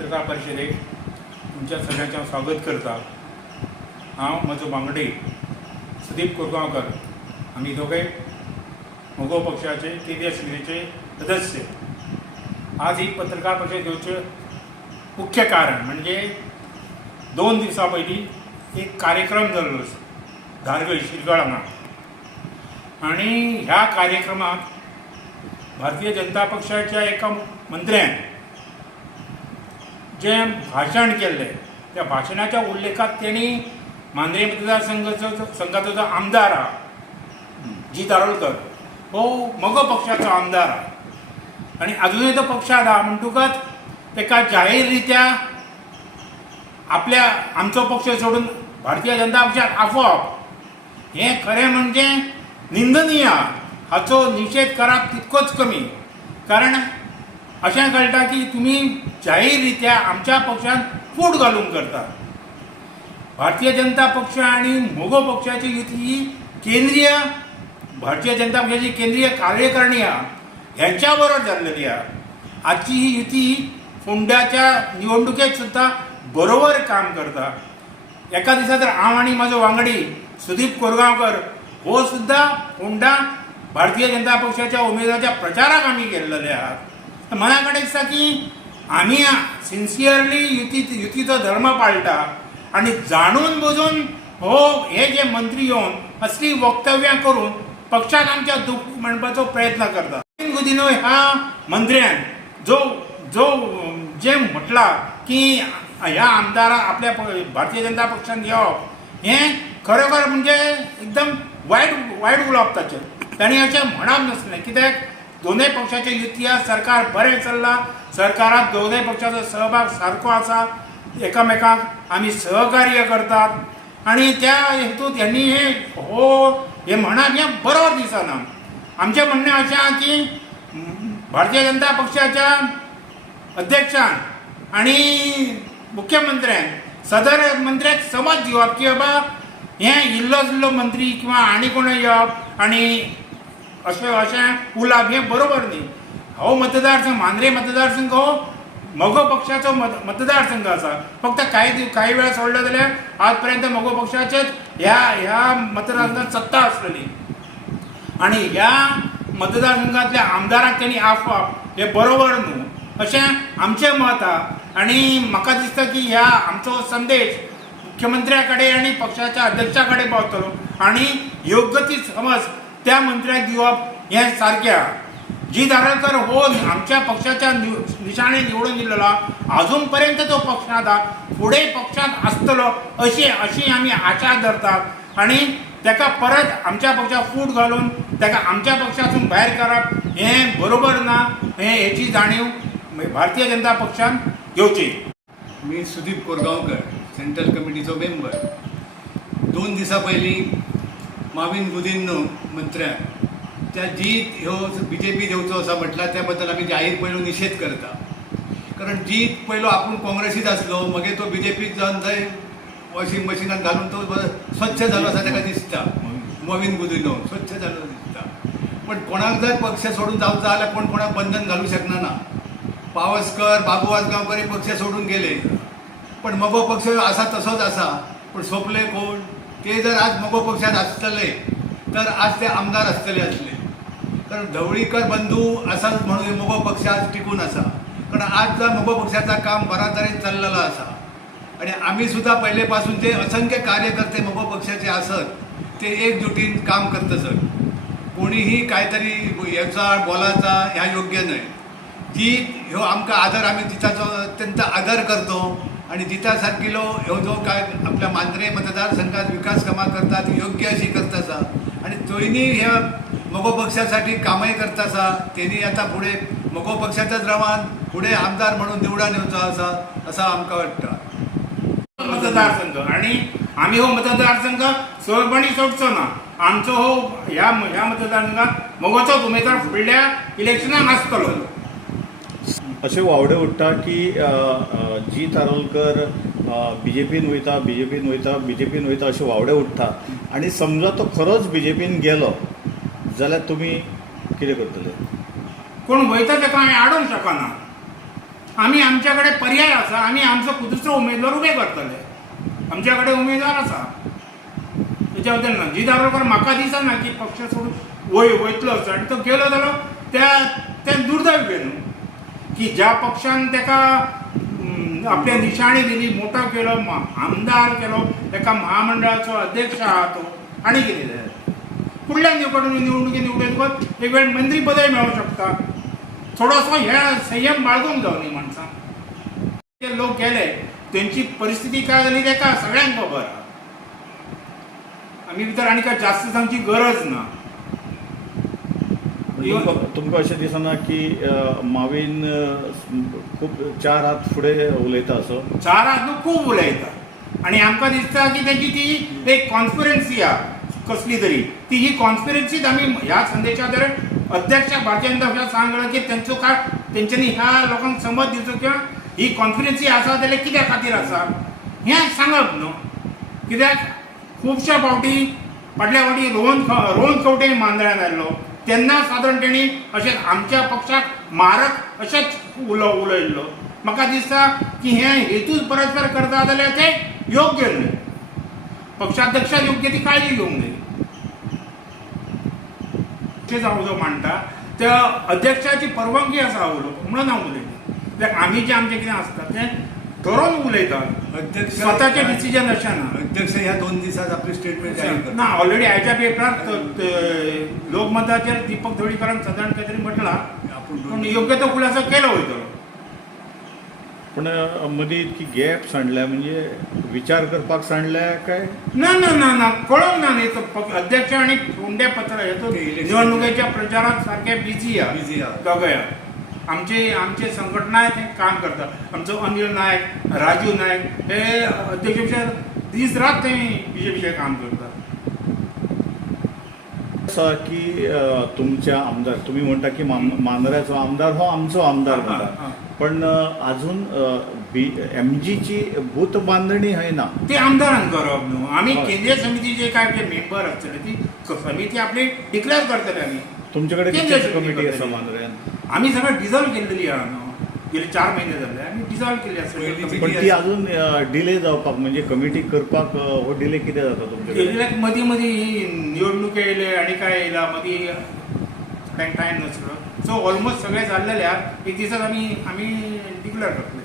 पत्रकार परिषदेक तुमच्या सगळ्यांचे स्वागत करता। हांव म्हजो वांगडी सुदीप कोरगांवकर, आमी दोगूय मोगो पक्षाचे केंद्रीय समितीचे सदस्य। आज ही पत्रकार परिषद घेवचें मुख्य कारण म्हणजे 2 दिवसां पयलीं एक कार्यक्रम जाल्लो धारगळ शिरगाळ हांगा, आनी ह्या कार्यक्रमाक भारतीय जनता पक्षाच्या एका मंत्र्यान जें भाशण केल्लें त्या भाशणाच्या उल्लेखात तेणी मांद्रे मतदारसंघाचो जो आमदार हा जी दारोलकर हो मोगो पक्षाचो आमदार हा, आनी अजुनूय तो पक्षांत हा म्हणटकच ताका जाहीर रित्या आमचो पक्ष सोडून भारतीय जनता पक्षाक आपोवप हें खरें म्हणजे निंदनीय, हाचो निशेध करप तितकोच कमी। कारण अशें कळटा की तुमी जाहीर रित्या आमच्या पक्षान फूट घालूंक करता। भारतीय जनता पक्ष आनी मोगो पक्षाची युती ही केंद्रीय भारतीय जनता पक्षाची केंद्रीय कार्यकारिणी आहा ह्यांच्या बरोबर जाल्लेली आहा। आजची ही युती फोंड्याच्या निवडणुकेक सुद्दां बरोबर काम करता। एका दिसा तर हांव आनी म्हजो वांगडी सुदीप कोरगांवकर हो सुद्दां फोंडा भारतीय जनता पक्षाच्या उमेदवाराच्या प्रचाराक आमी गेल्लेले आहात। मना कडेन दिसता की आमी सिन्सियरली युतीचो धर्म पाळटा आनी जाणून बुजून हे जे मंत्री येवन असली वक्तव्यां करून पक्षाक आमच्या दुख म्हणपाचो प्रयत्न करता। गुदिनो ह्या मंत्र्यान जे म्हटला की ह्या आमदारा आपल्या भारतीय जनता पक्षान येवप हें खरोखर म्हणजे एकदम वायट उलोवप ताचें। ताणें अशें म्हणप नासलें, कित्याक दोनूय पक्षाचे युती सरकार बरें चल्लां, सरकारात दोनूय पक्षाचो सहभाग सारको आसा, एकामेकांक आमी सहकार्य करतात आनी त्या हेतूंत ह्यांनी हे म्हणप हें बरोबर दिसना। आमचें म्हणणें अशें आहा की भारतीय जनता पक्षाच्या अध्यक्षान आनी मुख्यमंत्र्यान सदर मंत्र्याक समज दिवप की बाबा हें इल्लो जिल्लो मंत्री किंवा आनी कोण येवप आनी अशें उलोवप हें बरोबर न्ही। हो मतदारसंघ मांद्रे मतदारसंघ हो मोगो पक्षाचो मतदारसंघ आसा। फक्त काही वेळा सोडलो जाल्यार आज पर्यंत मोगो पक्षाचेच ह्या मतदारसंघात सत्ता आसलेली आनी ह्या मतदारसंघातल्या आमदाराक तेणी आपोवप हें बरोबर न्हू अशें आमचें मत आहा। आनी म्हाका दिसता की ह्या आमचो संदेश मुख्यमंत्र्या कडेन आनी पक्षाच्या अध्यक्षा कडेन पावतलो आनी योग्य ती समज त्या मंत्र्याक दिवप हें सारकें आहा। जी दारोलकर हो आमच्या पक्षाच्या निशाणे निवडून दिल्लो अजून पर्यंत तो पक्षांत हा, फुडें पक्षांत आसतलो अशी आमी आशा धरतात आनी ताका परत आमच्या पक्षाक फूट घालून ताका आमच्या पक्षासून भायर करप हें बरोबर ना, हेची जाणीव भारतीय जनता पक्षान घेवची। मी सुदीप कोरगांवकर, सेंट्रल कमिटीचो मेंबर। 2 दिसां पयलीं माविन गुदिन्हो मंत्र्याक त्या जीत ह्यो BJP दिवचो असा म्हटला त्या बद्दल आमी जाहीर पयलो निशेध करता। कारण जीत पयलो आपूण काँग्रेसीत आसलो, मागीर तो BJPत जावन थंय वॉशिंग मशिनात घालून तो स्वच्छ जालो असा ताका दिसता। माविन गुदिन्हो स्वच्छ जालो दिसता, पण कोणाक जर पक्ष सोडून जावचो जाल्यार कोण कोणाक बंधन घालूं शकना ना। पावसकर, बाबू आसगांवकर पक्ष सोडून गेले, पण मोगो पक्ष आसा तसोच आसा। पण सोंपले कोण? ते जर आज मोगो पक्षात आसतले तर आज ते आमदार आसतले आसले। कारण ढवळीकर बंधू आसात म्हणून मोगो पक्ष आज टिकून आसा। कारण आज जर मोगो पक्षाचा काम बऱ्या तरेन चल्लेलो आसा आणि आम्ही सुद्धा पहिले पासून जे असंख्य कार्यकर्ते मोगो पक्षाचे असत ते एकजुटीन काम करत असत। कोणीही काहीतरी याचा बोलाचा ह्या योग्य नाही। जी ह्यो आमकां आदर आमी जिताचो अत्यंत आदर करतो आणि जिता सारकिलो ह्यो जो काय आपल्या मांद्रे मतदारसंघात विकास कामां करता ती योग्य अशी करता आसा आणि तोयनी ह्या मोगो पक्षासाठी कामय करता आसा। तेणी आता पुढे मोगो पक्षाच्याच रावान पुढे आमदार म्हणून निवडून येवचो आसा असं आमकां वाटता। मतदारसंघ आणि आम्ही हो मतदारसंघ सोयपणी सोडचो ना। आमचो हो ह्या मतदारसंघात मोगोचोच उमेदवार फुडल्या इलेक्शनाक आसतलो। अशें वावडे उठटा की जी दारोलकर BJPन वयता अशें वावडे उठटा आनी समजा तो खरोच BJPन गेलो जाल्यार तुमी कितें करतले? कोण वयता ताका हांवें आडोवंक शकना। आमी आमच्याकडे पर्याय आसा, आमी आमचो दुसरो उमेदवार उबे करतले, आमच्याकडे उमेदवार आसा, त्याच्या बद्दल ना. जी दारोकर म्हाका दिसना की पक्ष सोडून वयतलो असो, आनी तो गेलो जाल्यार तें दुर्दैव न्हू की ज्या पक्षान ताका आपल्या निशाणी दिली, मोठो केलो, आमदार केलो, ताका महामंडळाचो अध्यक्ष आहा तो, आनी कितें जाय. फुडल्या निवडणुकी निवडून एक वेळ मंत्री पदय मेळूंक शकता. थोडोसो हे संयम बाळगूंक जाय न्ही माणसांक. ते लोक गेले, तेंची परिस्थिती काय जाली ताका सगळ्यांक खबर आहा. आमी भितर आनी काय जास्त सांगची गरज ना. तुमकां अशें दिसना की मावीन खूब 4 हात फुडें उलयता असो? 4 हात न्हू, खूब उलयता, आनी आमकां दिसता की तेजी ती एक कॉन्स्पिरन्सी आहा कसली तरी. ती ही कॉन्स्पिरन्सीच आमी ह्या संदेशाद्वारे अध्यक्ष भारतीय जनता पक्षाक सांगला की तेंचो काय तेंच्यांनी ह्या लोकांक समज दिवचो किंवा ही कॉन्स्पिरन्सी आसा जाल्यार कित्या खातीर आसा हें सांगप न्हू. कित्याक खुबश्या फावटी फाटल्या फावटी रोहन खंवटे मांद्र्यान आयल्लो तेन्ना सादारण तेणी अशें आमच्या पक्षाक मारक अशेंच उलयल्लो. म्हाका दिसता की हें हेतूच परस्पर करता जाल्यार तें योग्य न्हू. पक्षाध्यक्षाक योग्य ती काळजी घेवंक जाय. जावं जो मांडटा त्या अध्यक्षाची परवानगी आसा उलोवप म्हणून हांव उलयतां. कित्याक आमी जें आमचें कितें आसता तें ठरोवन उलयतात, अध्यक्ष स्वताचें डिसिजन अशें ना. अध्यक्ष ह्या 2 दिसात आपली स्टेटमेंट जाहीर करता. ना, ऑलरेडी आयच्या पेपरार लोकमताचेर दीपक ढवळीकरान सादारण काहीतरी म्हटलां, पूण योग्य तो खुलासो केलो वयतलो. पण मदीं इतकी गॅप सांडल्या म्हणजे विचार करपाक सांडल्या काय? ना ना ना ना कळोंक ना न्ही. तो अध्यक्ष आनी फोंडे पत्र हेतून निवडणुकेच्या प्रचारात सारके बिझी Busy आहा आहा. दोगया. आमचे संघटनाय ते काम करता. आमचो अनिल नायक, राजू नायक हे अध्यक्षाच्या दीस रात ते बीजेपीचें काम करतात. असा की तुमच्या आमदार तुम्ही म्हणता की मांद्र्याचो आमदार हो आमचो आमदार म्हणटा, पण अजून MGची बूथ बांधणी आहे ना, ते आमदारान करप न्हू. आमी हय. केंद्रीय समितीचे काय ते मेंबर आसतले ती समिती आपली डिक्लेअर करतले. आमी तुमच्याकडे केंद्रीय किती समिती कमिटी आसा करतली. मांद्र्यान? आमी सगळं डिझॉल्व केलेली आहा न्हू. गेले 4 महिने जाले आमी डिझॉल्व केली पयलींची आसा. पण ती अजून डिले जावपाक म्हणजे कमिटी करपाक हो डिले कितें जाता तुमच्याकडे? गेल्याक मदीं मदीं निवडणूक येयले आनी काय येयला मदीं टायम नासलो. सो ऑलमोस्ट सगळें जाल्लेल्याक एक दिसात आमी डिक्लेअर करतले.